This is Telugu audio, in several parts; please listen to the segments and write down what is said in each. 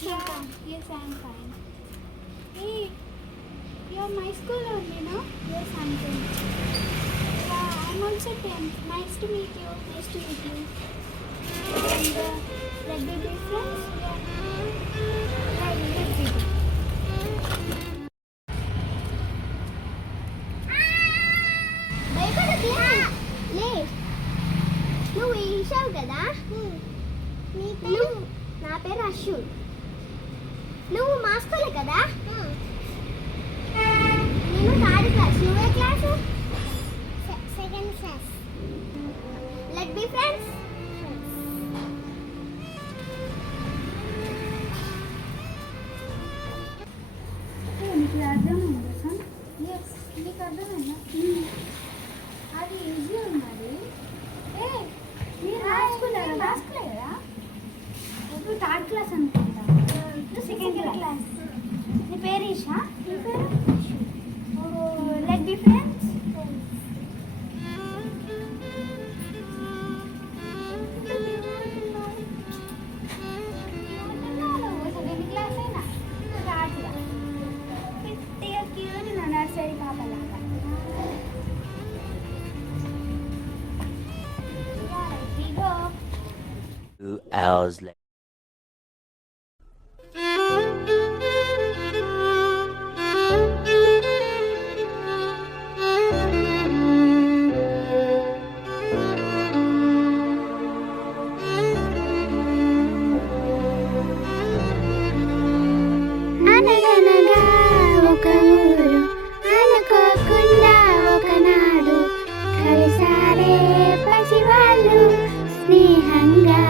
Yes, I'm fine. Hey, you're my school only, no? Yes, I'm 10th. Yeah, I'm also 10th. Nice to meet you. Nice to meet you. And like we be friends? Yeah. Let's be. Late నువ్వు ఈశావు కదా నా పేరు అశు నువ్వు మా స్కూలే కదా నేను థర్డ్ క్లాస్ నువ్వే class second class let be friends నీకు అర్థమైందా సార్? ఎస్, నీకు అర్థమైందా? అది ఈజీ ఉన్నది. ఏ మీరు రాసుకులే కదా? ఇప్పుడు థర్డ్ క్లాస్ అనుకుంటా. Second class. నీ పేరు ఈషా? నీ పేరు let be friends. Second class అయినా థర్డ్గా గట్టిగా క్యూర్ నర్సరీ పాపలాగా. 2 hours later. అనగనగా ఒక ఊరు అనుకోకుండా ఒకనాడు కలిసారే పసివాళ్ళు స్నేహంగా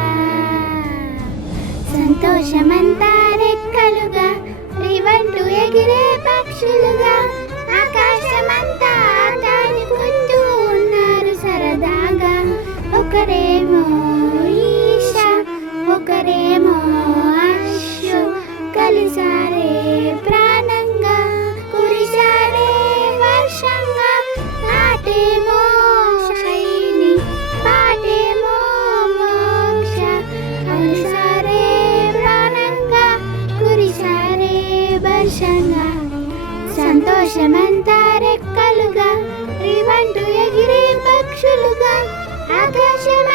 సంతోషమంతా రెక్కలుగా రివంటూ ఎగిరే పక్షులుగా ఆకాశమంతా తాడుకుంటూ ఉన్నారు సరదాగా ఒకరేమో ఈశా ఒకరేమో అశు కలిసారే ప్రాణంగా కురిసారే వర్షంగా నాటేమో శైని పాటేమో మోక్ష కలిసారే ప్రాణంగా కురిసారే వర్షంగా సంతోషమంతా రెక్కలుగా రివంటూ ఎగిరే పక్షులుగా ఆకాశమ